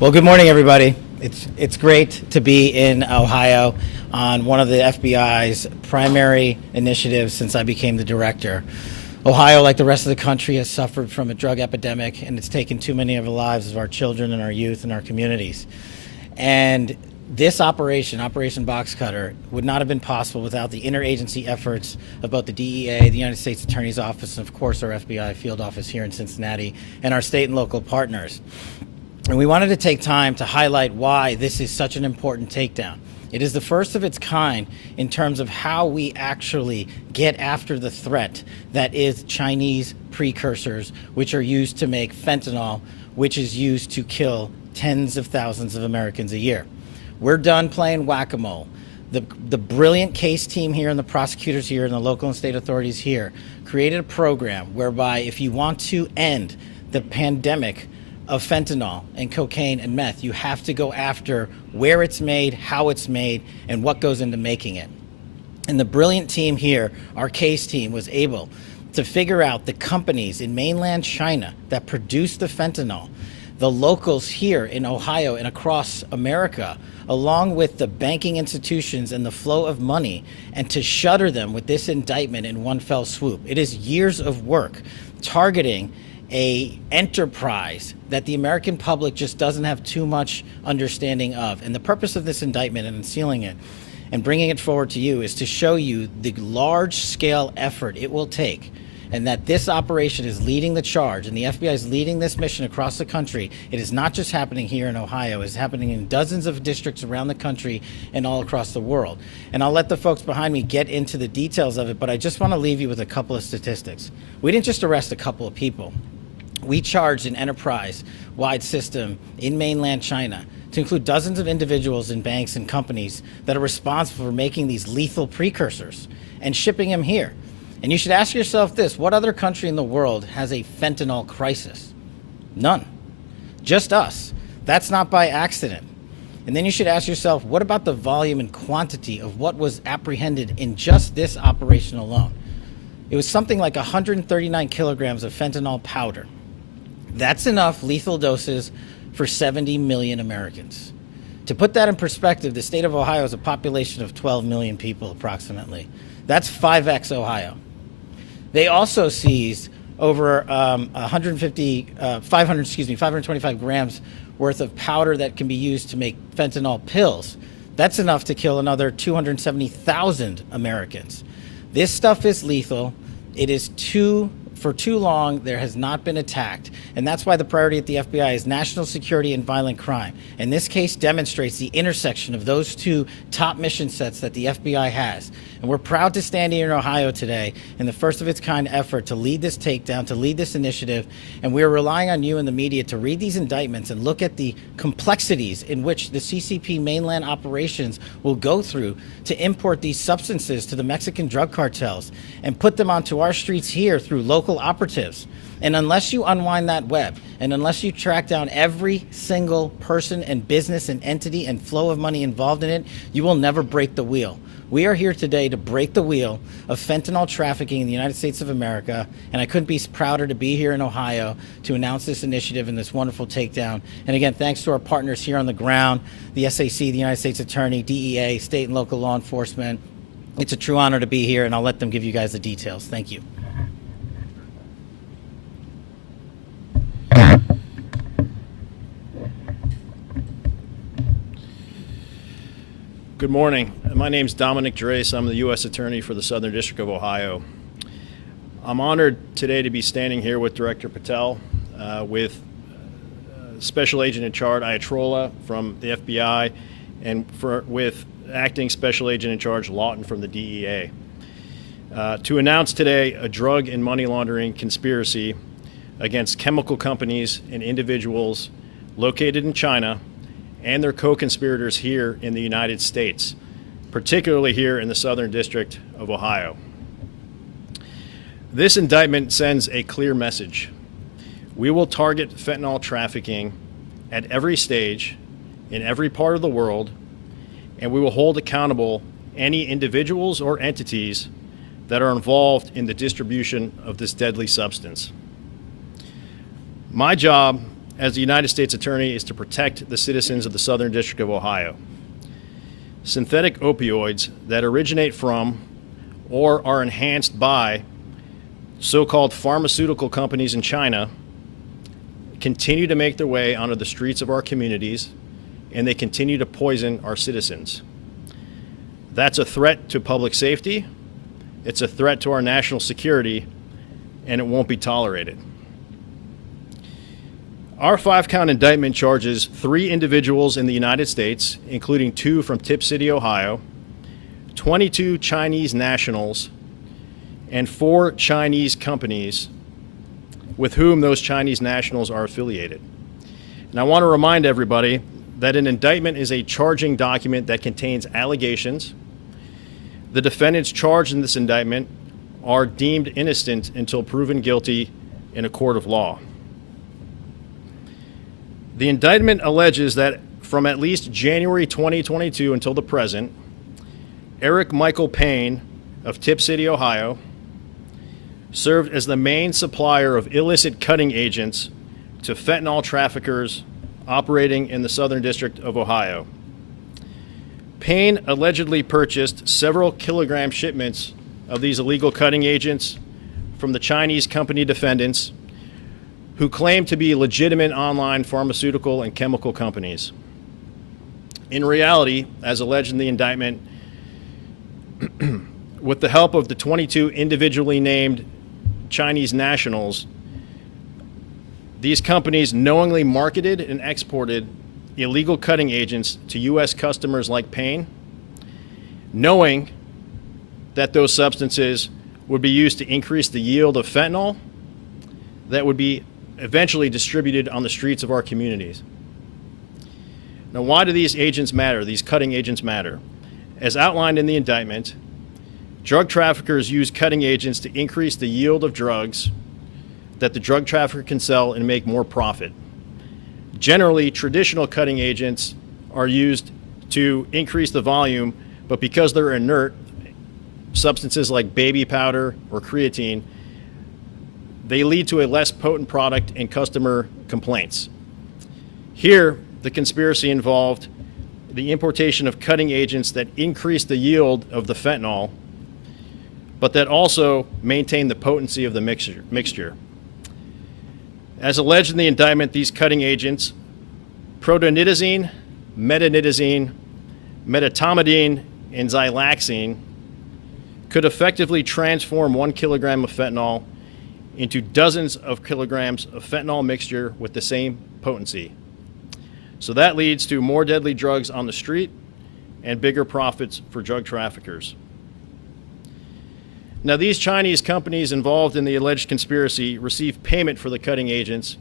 Well, good morning, everybody. It's great to be in Ohio on one of the FBI's primary initiatives since I became the director. Ohio, like the rest of the country, has suffered from a drug epidemic, and it's taken too many of the lives of our children and our youth and our communities. And this operation, Operation Box Cutter, would not have been possible without the interagency efforts of both the DEA, the United States Attorney's Office, and of course our FBI field office here in Cincinnati, and our state and local partners. And we wanted to take time to highlight why this is such an important takedown. It is the first of its kind in terms of how we actually get after the threat that is Chinese precursors, which are used to make fentanyl, which is used to kill tens of thousands of Americans a year. We're done playing whack-a-mole. The brilliant case team here and the prosecutors here and the local and state authorities here created a program whereby if you want to end the pandemic of fentanyl and cocaine and meth, you have to go after where it's made, how it's made, and what goes into making it. And the brilliant team here, our case team, was able to figure out the companies in mainland China that produce the fentanyl, the locals here in Ohio and across America, along with the banking institutions and the flow of money, and to shutter them with this indictment in one fell swoop. It is years of work targeting a enterprise that the American public just doesn't have too much understanding of. And the purpose of this indictment and unsealing it and bringing it forward to you is to show you the large-scale effort it will take, and that this operation is leading the charge, and the FBI is leading this mission across the country. It is not just happening here in Ohio, it's happening in dozens of districts around the country and all across the world. And I'll let the folks behind me get into the details of it, but I just want to leave you with a couple of statistics. We didn't just arrest a couple of people. We charged an enterprise-wide system in mainland China to include dozens of individuals and banks and companies that are responsible for making these lethal precursors and shipping them here. And you should ask yourself this: what other country in the world has a fentanyl crisis? None. Just us. That's not by accident. And then you should ask yourself, what about the volume and quantity of what was apprehended in just this operation alone? It was something like 139 kilograms of fentanyl powder. That's enough lethal doses for 70 million Americans. To put that in perspective, the state of Ohio has a population of 12 million people approximately. That's 5x Ohio. They also seized over 525 grams worth of powder that can be used to make fentanyl pills. That's enough to kill another 270,000 Americans. This stuff is lethal. It is for too long, there has not been attacked. And that's why the priority at the FBI is national security and violent crime. And this case demonstrates the intersection of those two top mission sets that the FBI has. And we're proud to stand here in Ohio today in the first of its kind effort to lead this takedown, to lead this initiative. And we're relying on you and the media to read these indictments and look at the complexities in which the CCP mainland operations will go through to import these substances to the Mexican drug cartels and put them onto our streets here through local operatives. And unless you unwind that web, and unless you track down every single person and business and entity and flow of money involved in it, you will never break the wheel. We are here today to break the wheel of fentanyl trafficking in the United States of America, and I couldn't be prouder to be here in Ohio to announce this initiative and this wonderful takedown. And again, thanks to our partners here on the ground, the SAC, the United States Attorney, DEA, state and local law enforcement. It's a true honor to be here, and I'll let them give you guys the details. Thank you. Good morning. My name is Dominic Drace. I'm the U.S. Attorney for the Southern District of Ohio. I'm honored today to be standing here with Director Patel, with Special Agent in Charge Ayatrola from the FBI, and with Acting Special Agent in Charge Lawton from the DEA, to announce today a drug and money laundering conspiracy against chemical companies and individuals located in China and their co-conspirators here in the United States, particularly here in the Southern District of Ohio. This indictment sends a clear message. We will target fentanyl trafficking at every stage, in every part of the world, and we will hold accountable any individuals or entities that are involved in the distribution of this deadly substance. My job as the United States Attorney is to protect the citizens of the Southern District of Ohio. Synthetic opioids that originate from or are enhanced by so-called pharmaceutical companies in China continue to make their way onto the streets of our communities, and they continue to poison our citizens. That's a threat to public safety, it's a threat to our national security, and it won't be tolerated. Our 5-count indictment charges 3 individuals in the United States, including 2 from Tip City, Ohio, 22 Chinese nationals, and 4 Chinese companies with whom those Chinese nationals are affiliated. And I want to remind everybody that an indictment is a charging document that contains allegations. The defendants charged in this indictment are deemed innocent until proven guilty in a court of law. The indictment alleges that from at least January 2022 until the present, Eric Michael Payne of Tip City, Ohio, served as the main supplier of illicit cutting agents to fentanyl traffickers operating in the Southern District of Ohio. Payne allegedly purchased several kilogram shipments of these illegal cutting agents from the Chinese company defendants, who claimed to be legitimate online pharmaceutical and chemical companies. In reality, as alleged in the indictment, with the help of the 22 individually named Chinese nationals, these companies knowingly marketed and exported illegal cutting agents to U.S. customers like Payne, knowing that those substances would be used to increase the yield of fentanyl that would be eventually distributed on the streets of our communities. Now, why do these agents matter? These cutting agents matter. As outlined in the indictment, drug traffickers use cutting agents to increase the yield of drugs that the drug trafficker can sell and make more profit. Generally, traditional cutting agents are used to increase the volume, but because they're inert, substances like baby powder or creatine, they lead to a less potent product and customer complaints. Here, the conspiracy involved the importation of cutting agents that increase the yield of the fentanyl, but that also maintain the potency of the mixture. As alleged in the indictment, these cutting agents, protonidazine, metanidazine, medetomidine, and xylaxine, could effectively transform 1 kilogram of fentanyl into dozens of kilograms of fentanyl mixture with the same potency. So that leads to more deadly drugs on the street and bigger profits for drug traffickers. Now, these Chinese companies involved in the alleged conspiracy receive payment for the cutting agents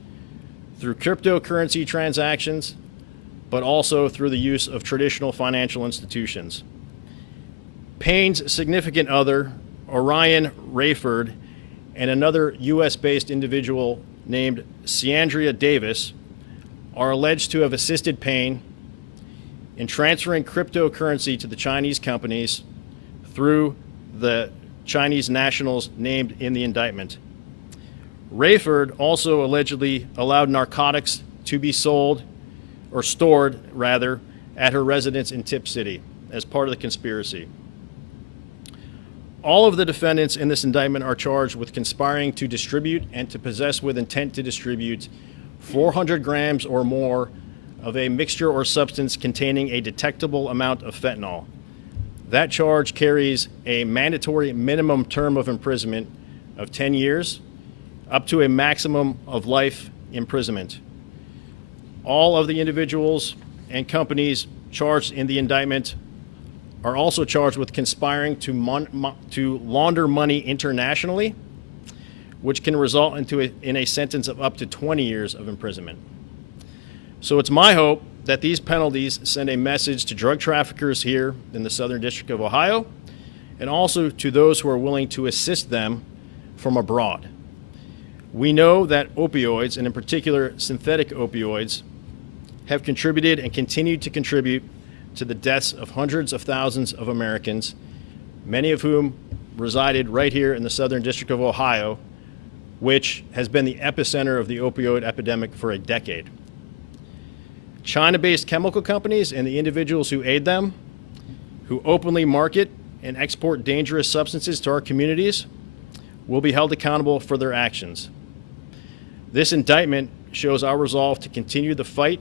through cryptocurrency transactions, but also through the use of traditional financial institutions. Payne's significant other, Orion Rayford, and another U.S.-based individual named Ciandria Davis are alleged to have assisted Payne in transferring cryptocurrency to the Chinese companies through the Chinese nationals named in the indictment. Rayford also allegedly allowed narcotics to be sold, or stored rather, at her residence in Tip City as part of the conspiracy. All of the defendants in this indictment are charged with conspiring to distribute and to possess with intent to distribute 400 grams or more of a mixture or substance containing a detectable amount of fentanyl. That charge carries a mandatory minimum term of imprisonment of 10 years, up to a maximum of life imprisonment. All of the individuals and companies charged in the indictment are also charged with conspiring to launder money internationally, which can result in a sentence of up to 20 years of imprisonment. So it's my hope that these penalties send a message to drug traffickers here in the Southern District of Ohio, and also to those who are willing to assist them from abroad. We know that opioids, and in particular synthetic opioids, have contributed and continue to contribute to the deaths of hundreds of thousands of Americans, many of whom resided right here in the Southern District of Ohio, which has been the epicenter of the opioid epidemic for a decade. China-based chemical companies and the individuals who aid them, who openly market and export dangerous substances to our communities, will be held accountable for their actions. This indictment shows our resolve to continue the fight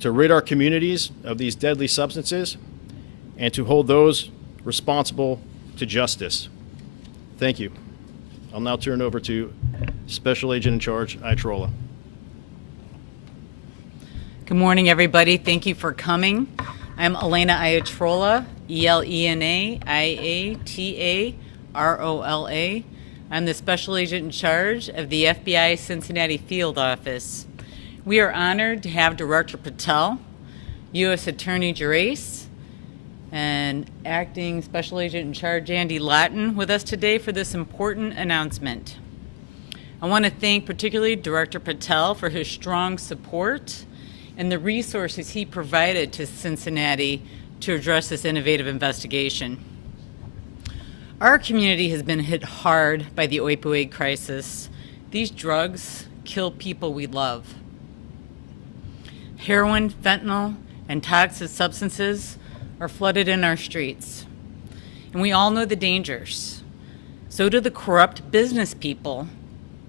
to rid our communities of these deadly substances and to hold those responsible to justice. Thank you. I'll now turn it over to Special Agent in Charge, Itrola. Good morning, everybody. Thank you for coming. I'm Elena Iatrola, ELENA-IATAROLA. I'm the Special Agent in Charge of the FBI Cincinnati Field Office. We are honored to have Director Patel, U.S. Attorney Gerace, and Acting Special Agent in Charge Andy Lawton with us today for this important announcement. I want to thank particularly Director Patel for his strong support and the resources he provided to Cincinnati to address this innovative investigation. Our community has been hit hard by the opioid crisis. These drugs kill people we love. Heroin, fentanyl, and toxic substances are flooded in our streets. And we all know the dangers. So do the corrupt business people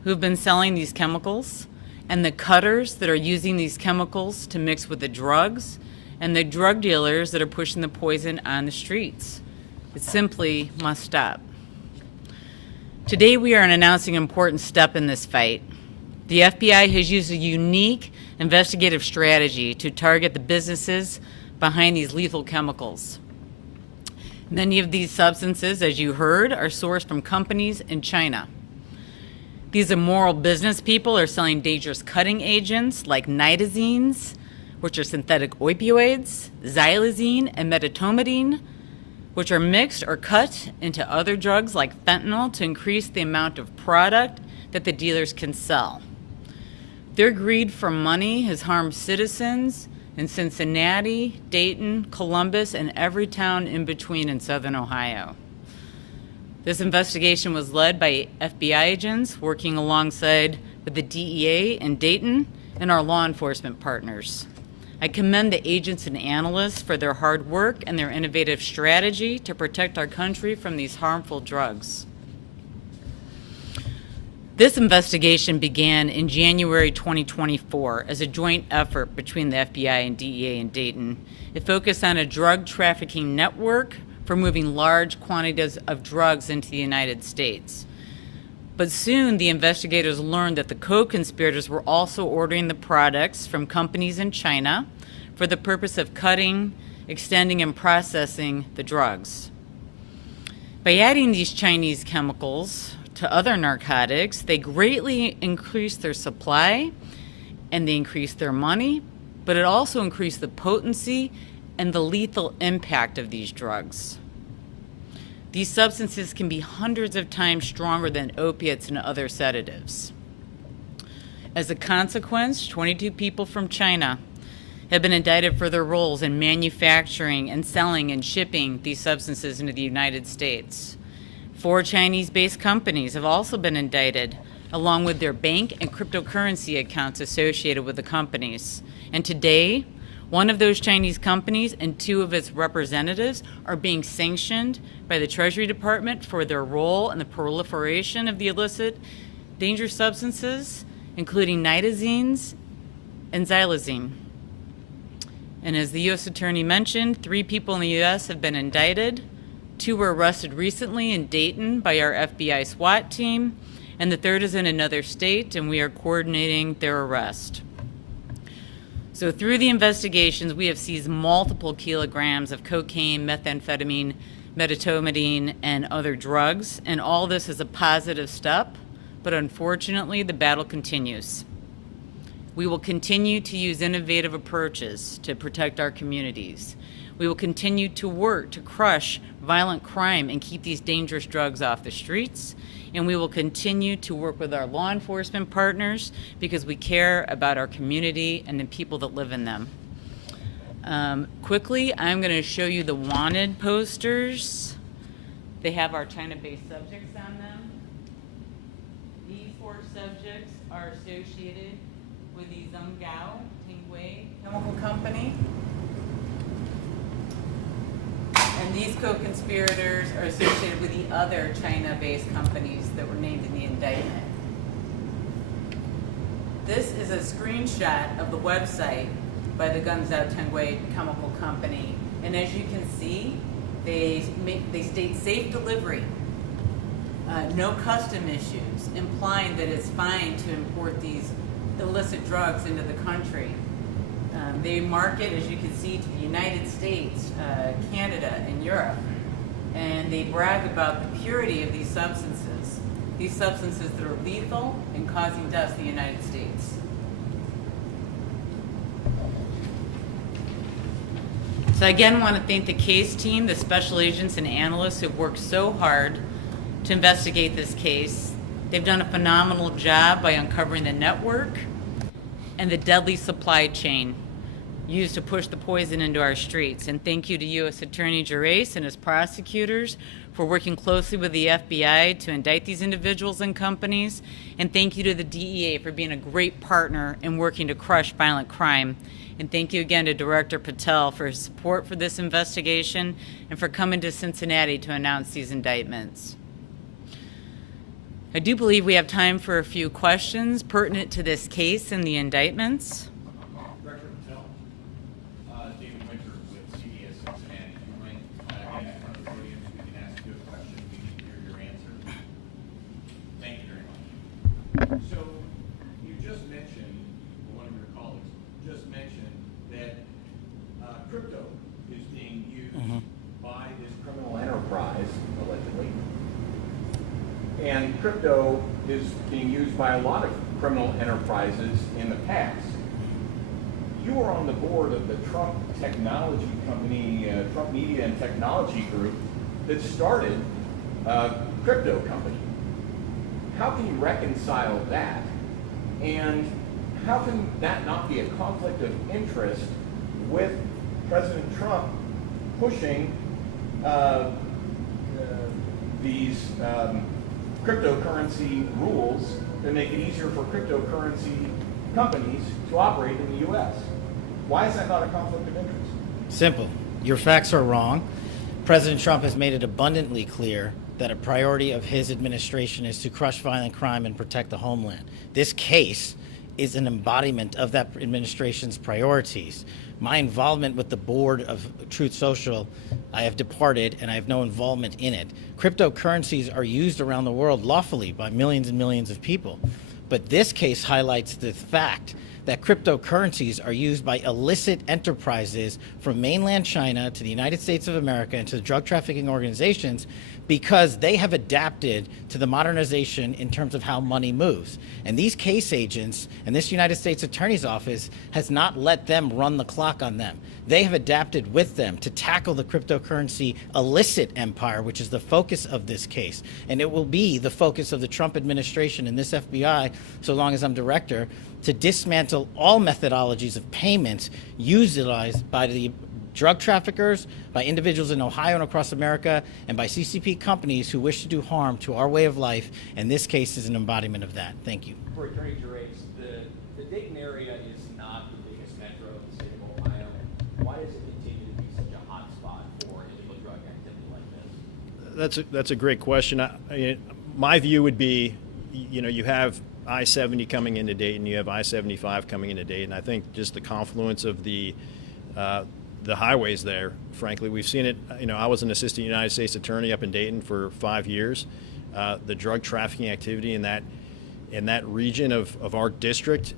who have been selling these chemicals, and the cutters that are using these chemicals to mix with the drugs, and the drug dealers that are pushing the poison on the streets. It simply must stop. Today we are announcing an important step in this fight. The FBI has used a unique investigative strategy to target the businesses behind these lethal chemicals. Many of these substances, as you heard, are sourced from companies in China. These immoral business people are selling dangerous cutting agents like nitazines, which are synthetic opioids, xylazine, and medetomidine, which are mixed or cut into other drugs like fentanyl to increase the amount of product that the dealers can sell. Their greed for money has harmed citizens in Cincinnati, Dayton, Columbus, and every town in between in southern Ohio. This investigation was led by FBI agents working alongside with the DEA in Dayton and our law enforcement partners. I commend the agents and analysts for their hard work and their innovative strategy to protect our country from these harmful drugs. This investigation began in January 2024 as a joint effort between the FBI and DEA in Dayton. It focused on a drug trafficking network for moving large quantities of drugs into the United States. But soon the investigators learned that the co-conspirators were also ordering the products from companies in China for the purpose of cutting, extending, and processing the drugs. By adding these Chinese chemicals to other narcotics, they greatly increased their supply and they increased their money, but it also increased the potency and the lethal impact of these drugs. These substances can be hundreds of times stronger than opiates and other sedatives. As a consequence, 22 people from China have been indicted for their roles in manufacturing and selling and shipping these substances into the United States. 4 Chinese-based companies have also been indicted, along with their bank and cryptocurrency accounts associated with the companies. And today, one of those Chinese companies and 2 of its representatives are being sanctioned by the Treasury Department for their role in the proliferation of the illicit dangerous substances, including nitazines and xylazine. And as the U.S. Attorney mentioned, 3 people in the U.S. have been indicted. 2 were arrested recently in Dayton by our FBI SWAT team, and the 3rd is in another state, and we are coordinating their arrest. So through the investigations, we have seized multiple kilograms of cocaine, methamphetamine, medetomidine, and other drugs, and all this is a positive step, but unfortunately, the battle continues. We will continue to use innovative approaches to protect our communities. We will continue to work to crush violent crime and keep these dangerous drugs off the streets. And we will continue to work with our law enforcement partners because we care about our community and the people that live in them. Quickly, I'm going to show you the wanted posters. They have our China-based subjects on them. These 4 subjects are associated with the Zhengao Tingwei Chemical Company. And these co-conspirators are associated with the other China-based companies that were named in the indictment. This is a screenshot of the website by the Zhengao Tingwei Chemical Company. And as you can see, they state safe delivery, no custom issues, implying that it's fine to import these illicit drugs into the country. They market, as you can see, to the United States, Canada, and Europe. And they brag about the purity of these substances that are lethal and causing deaths in the United States. So I again want to thank the case team, the special agents and analysts who've worked so hard to investigate this case. They've done a phenomenal job by uncovering the network and the deadly supply chain used to push the poison into our streets. And thank you to U.S. Attorney Gerace and his prosecutors for working closely with the FBI to indict these individuals and companies. And thank you to the DEA for being a great partner in working to crush violent crime. And thank you again to Director Patel for his support for this investigation and for coming to Cincinnati to announce these indictments. I do believe we have time for a few questions pertinent to this case and the indictments. Director Patel, David Winter with CBS Cincinnati. Do you mind getting in front of the audience? We can ask you a question. We need to hear your answer. Thank you very much. So you just mentioned, one of your colleagues just mentioned that crypto is being used by this criminal enterprise, allegedly. And crypto is being used by a lot of criminal enterprises in the past. You were on the board of the Trump technology company, Trump Media and Technology Group, that started a crypto company. How can you reconcile that? And how can that not be a conflict of interest with President Trump pushing these cryptocurrency rules that make it easier for cryptocurrency companies to operate in the U.S.? Why is that not a conflict of interest? Simple. Your facts are wrong. President Trump has made it abundantly clear that a priority of his administration is to crush violent crime and protect the homeland. This case is an embodiment of that administration's priorities. My involvement with the board of Truth Social, I have departed and I have no involvement in it. Cryptocurrencies are used around the world lawfully by millions and millions of people. But this case highlights the fact that cryptocurrencies are used by illicit enterprises from mainland China to the United States of America and to the drug trafficking organizations because they have adapted to the modernization in terms of how money moves. And these case agents and this United States Attorney's Office has not let them run the clock on them. They have adapted with them to tackle the cryptocurrency illicit empire, which is the focus of this case. And it will be the focus of the Trump administration and this FBI, so long as I'm director, to dismantle all methodologies of payments utilized by the drug traffickers, by individuals in Ohio and across America, and by CCP companies who wish to do harm to our way of life. And this case is an embodiment of that. Thank you. For Attorney Gerace, the Dayton area is not the biggest metro in the state of Ohio. Why does it continue to be such a hot spot for illegal drug activity like this? That's a great question. My view would be, you have I-70 coming into Dayton, you have I-75 coming into Dayton. I think just the confluence of the highways there, frankly, we've seen it. I was an assistant United States attorney up in Dayton for 5 years. The drug trafficking activity in that region of our district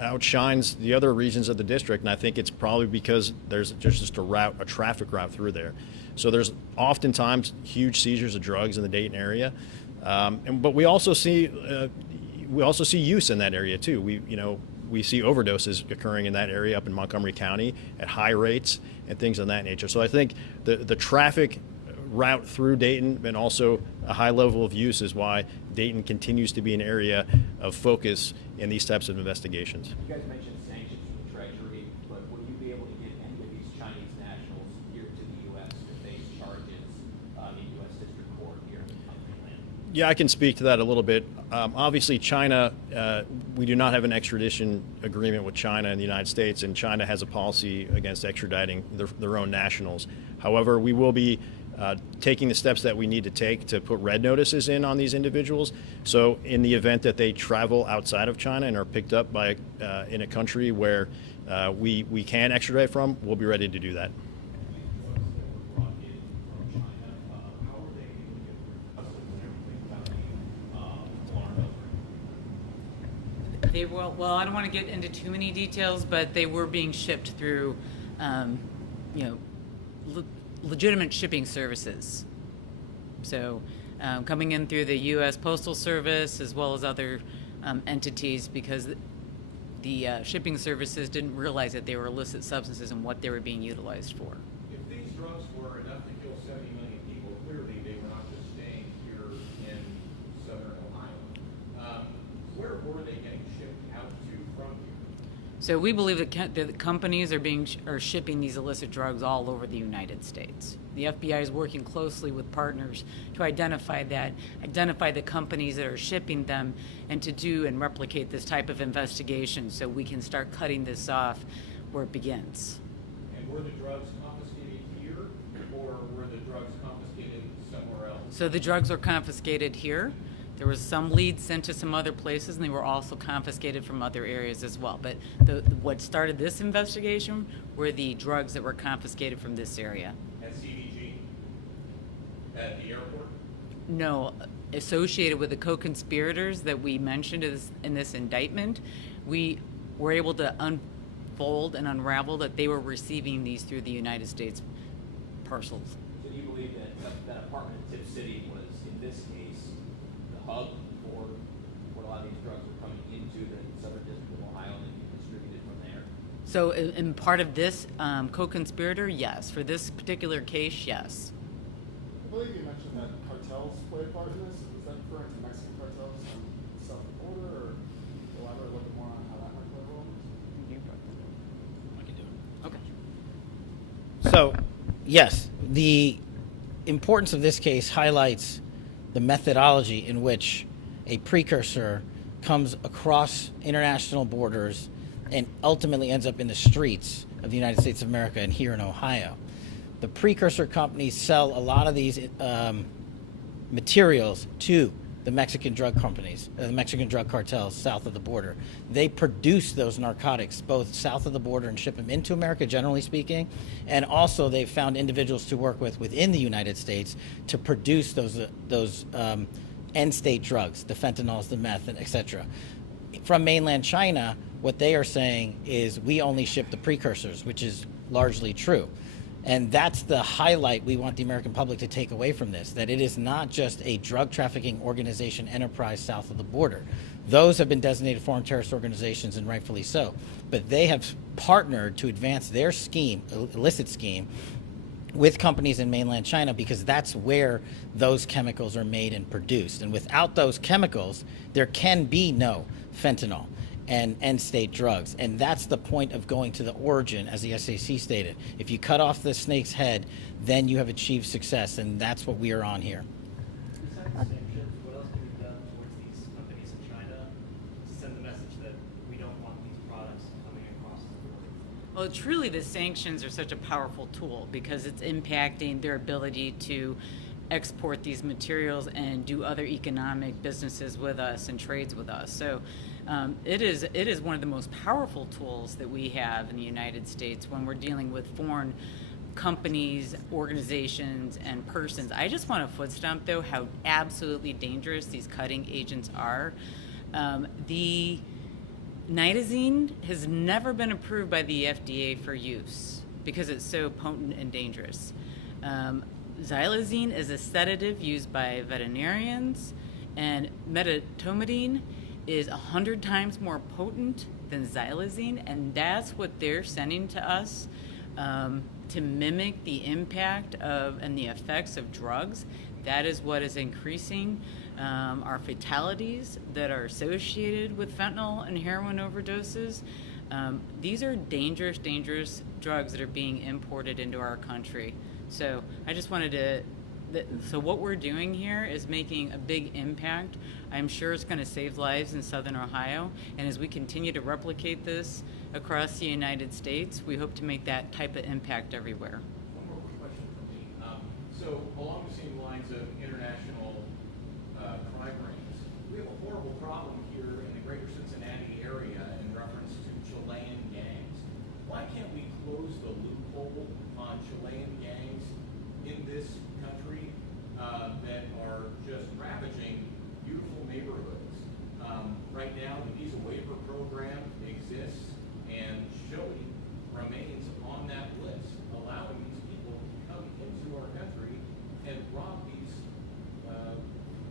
outshines the other regions of the district, and I think it's probably because there's just a traffic route through there. So there's oftentimes huge seizures of drugs in the Dayton area, but we also see use in that area too. We see overdoses occurring in that area up in Montgomery County at high rates and things of that nature. So I think the traffic route through Dayton and also a high level of use is why Dayton continues to be an area of focus in these types of investigations. You guys mentioned sanctions from the Treasury, but will you be able to get any of these Chinese nationals here to the U.S. to face charges in U.S. District Court here in the mainland? Yeah, I can speak to that a little bit. Obviously, China, we do not have an extradition agreement with China and the United States, and China has a policy against extraditing their own nationals. However, we will be taking the steps that we need to take to put red notices in on these individuals. So in the event that they travel outside of China and are picked up by in a country where we can extradite from, we'll be ready to do that. They were, well, I don't want to get into too many details, but they were being shipped through, legitimate shipping services. So coming in through the U.S. Postal Service as well as other entities, because the shipping services didn't realize that they were illicit substances and what they were being utilized for. If these drugs were enough to kill 70 million people, clearly they were not just staying here in southern Ohio. Where were they getting shipped out to from here? So we believe that the companies are shipping these illicit drugs all over the United States. The FBI is working closely with partners to identify the companies that are shipping them, and to do and replicate this type of investigation so we can start cutting this off where it begins. And were the drugs confiscated here, or were the drugs confiscated somewhere else? So the drugs were confiscated here. There was some leads sent to some other places, and they were also confiscated from other areas as well. But what started this investigation were the drugs that were confiscated from this area. At CBG? At the airport? No, associated with the co-conspirators that we mentioned in this indictment, we were able to unfold and unravel that they were receiving these through the United States parcels. So do you believe that apartment in Tip City was, in this case, the hub for where a lot of these drugs were coming into the Southern District of Ohio and then being distributed from there? So in part of this co-conspirator, yes. For this particular case, yes. I believe you mentioned that cartels play a part in this. Was that referring to Mexican cartels on the south of the border, or elaborate a little bit more on how that might play a role? So, yes, the importance of this case highlights the methodology in which a precursor comes across international borders and ultimately ends up in the streets of the United States of America and here in Ohio. The precursor companies sell a lot of these materials to the Mexican drug companies, the Mexican drug cartels south of the border. They produce those narcotics both south of the border and ship them into America, generally speaking. And also they've found individuals to work with within the United States to produce those end state drugs, the fentanyls, the meth, and et cetera. From mainland China, what they are saying is we only ship the precursors, which is largely true. And that's the highlight we want the American public to take away from this, that it is not just a drug trafficking organization enterprise south of the border. Those have been designated foreign terrorist organizations, and rightfully so. But they have partnered to advance their scheme, illicit scheme, with companies in mainland China, because that's where those chemicals are made and produced. And without those chemicals, there can be no fentanyl and end-state drugs. And that's the point of going to the origin, as the SAC stated. If you cut off the snake's head, then you have achieved success, and that's what we are on here. Besides sanctions, what else can be done towards these companies in China to send the message that we don't want these products coming across the border? Well, truly the sanctions are such a powerful tool because it's impacting their ability to export these materials and do other economic businesses with us and trades with us. So it is one of the most powerful tools that we have in the United States when we're dealing with foreign companies, organizations, and persons. I just want to foot stomp, though, how absolutely dangerous these cutting agents are. The nitazene has never been approved by the FDA for use because it's so potent and dangerous. Xylazine is a sedative used by veterinarians, and medetomidine is 100 times more potent than xylazine, and that's what they're sending to us to mimic the impact of and the effects of drugs. That is what is increasing our fatalities that are associated with fentanyl and heroin overdoses. These are dangerous, dangerous drugs that are being imported into our country. So I just wanted to So what we're doing here is making a big impact. I'm sure it's going to save lives in Southern Ohio. And as we continue to replicate this across the United States, we hope to make that type of impact everywhere. One more quick question from me. So along the same lines of international crime rings, we have a horrible problem here in the greater Cincinnati area in reference to Chilean gangs. Why can't we close the loophole on Chilean gangs in this country that are just ravaging beautiful neighborhoods? Right now, the visa waiver program exists, and Chile remains on that list, allowing these people to come into our country and rob these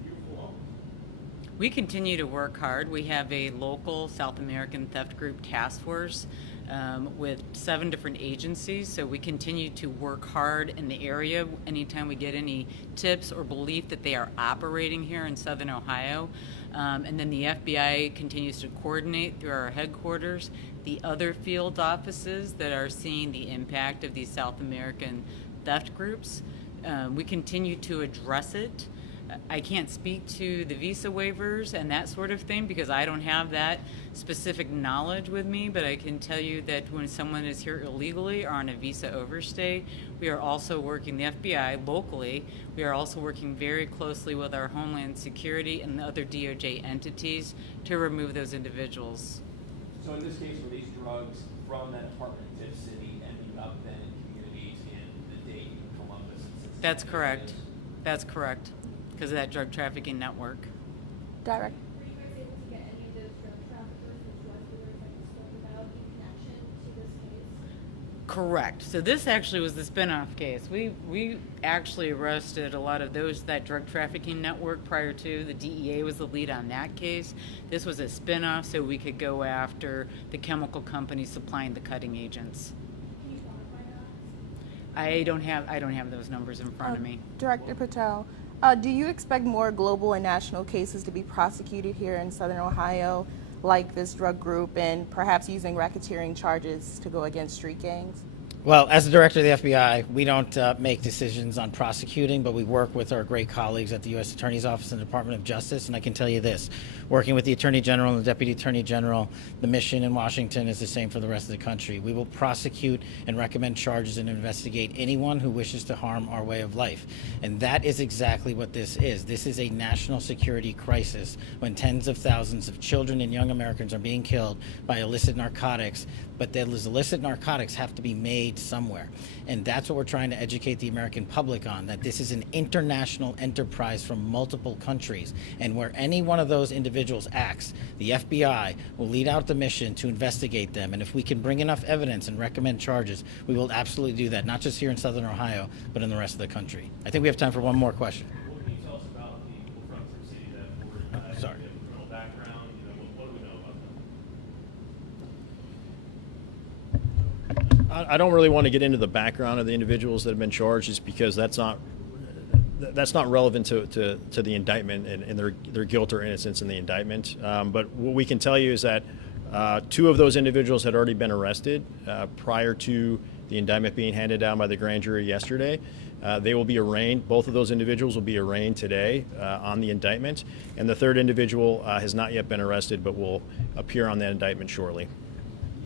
beautiful homes. We continue to work hard. We have a local South American theft group task force with 7 different agencies. So we continue to work hard in the area anytime we get any tips or belief that they are operating here in Southern Ohio. And then the FBI continues to coordinate through our headquarters the other field offices that are seeing the impact of these South American theft groups. We continue to address it. I can't speak to the visa waivers and that sort of thing because I don't have that specific knowledge with me, but I can tell you that when someone is here illegally or on a visa overstay, we are also working, the FBI locally, we are also working very closely with our Homeland Security and the other DOJ entities to remove those individuals. So in this case, were these drugs from that apartment in Tiff City ending up then in communities in the Dayton, Columbus, and Cincinnati? That's correct. areas? That's correct. Because of that drug trafficking network. Direct. Were you guys able to get any of those drug traffickers and drug dealers that you spoke about in connection to this case? Correct. So this actually was the spin-off case. We actually arrested a lot of that drug trafficking network prior to. The DEA was the lead on that case. This was a spin-off so we could go after the chemical companies supplying the cutting agents. Can you quantify that? I don't have those numbers in front of me. Director Patel, do you expect more global and national cases to be prosecuted here in Southern Ohio, like this drug group, and perhaps using racketeering charges to go against street gangs? Well, as the director of the FBI, we don't make decisions on prosecuting, but we work with our great colleagues at the U.S. Attorney's Office and the Department of Justice. And I can tell you this, working with the Attorney General and the Deputy Attorney General, the mission in Washington is the same for the rest of the country. We will prosecute and recommend charges and investigate anyone who wishes to harm our way of life. And that is exactly what this is. This is a national security crisis when tens of thousands of children and young Americans are being killed by illicit narcotics. But those illicit narcotics have to be made somewhere. And that's what we're trying to educate the American public on, that this is an international enterprise from multiple countries. And where any one of those individuals acts, the FBI will lead out the mission to investigate them. And if we can bring enough evidence and recommend charges, we will absolutely do that, not just here in Southern Ohio, but in the rest of the country. I think we have time for one more question. What can you tell us about the people from Tiff City that were Sorry. criminal background? What do we know about them? I don't really want to get into the background of the individuals that have been charged, just because that's not relevant to the indictment and their guilt or innocence in the indictment. But what we can tell you is that 2 of those individuals had already been arrested prior to the indictment being handed down by the grand jury yesterday. They will be arraigned. Both of those individuals will be arraigned today on the indictment. And the 3rd individual has not yet been arrested, but will appear on that indictment shortly. You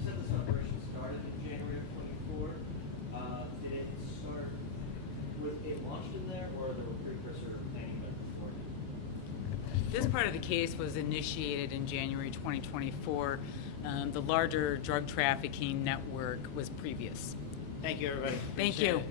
said this operation started in January of 24. Did it start with it launched in there, or there were precursor planning before? This part of the case was initiated in January 2024. The larger drug trafficking network was previous. Thank you, everybody. Thank Appreciate you. it.